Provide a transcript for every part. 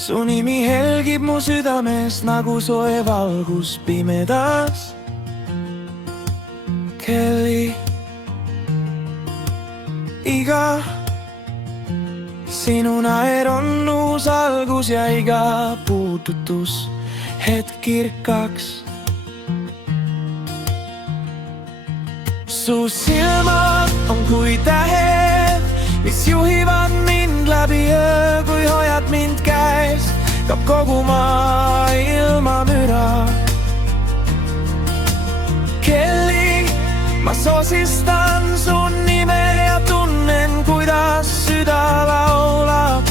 Su nimi helgib mu südames nagu soe valgus pimedas. Kelly, iga sinu naer on uus algus ja iga puudutus hetk kirkaks. Su silmad on kui tähed, mis juhivad mind läbi öö, kui hoiad mind käest, kaob kogu maailma müra. Kelly, ma sosistan su nime ja tunnen, kuidas süda laulab.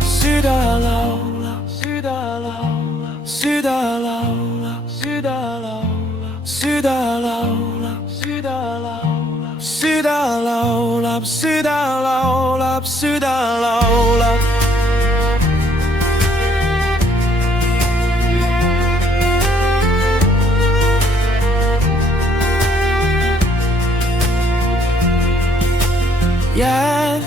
Süda laulab, süda laulab, süda laulab, süda laulab, süda laulab, süda laulab, süda laulab, süda laulab, süda laulab. Jään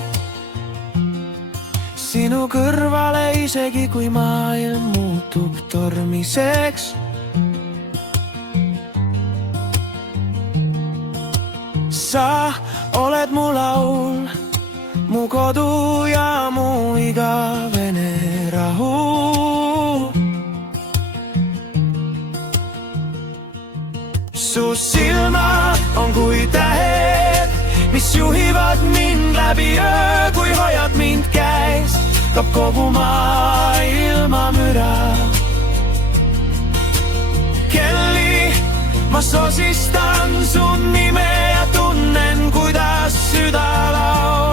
sinu kõrvale isegi kui maailm muutub tormiseks. Sa oled mu laul, mu kodu ja mu igavene rahu. Su silmad on kui tähed, mis juhivad mind läbi öö, kui hoiad mind käes, kaob kogu maailma müra. Kelly, ma sosistan su nime ja tunnen, kuidas süda laulab.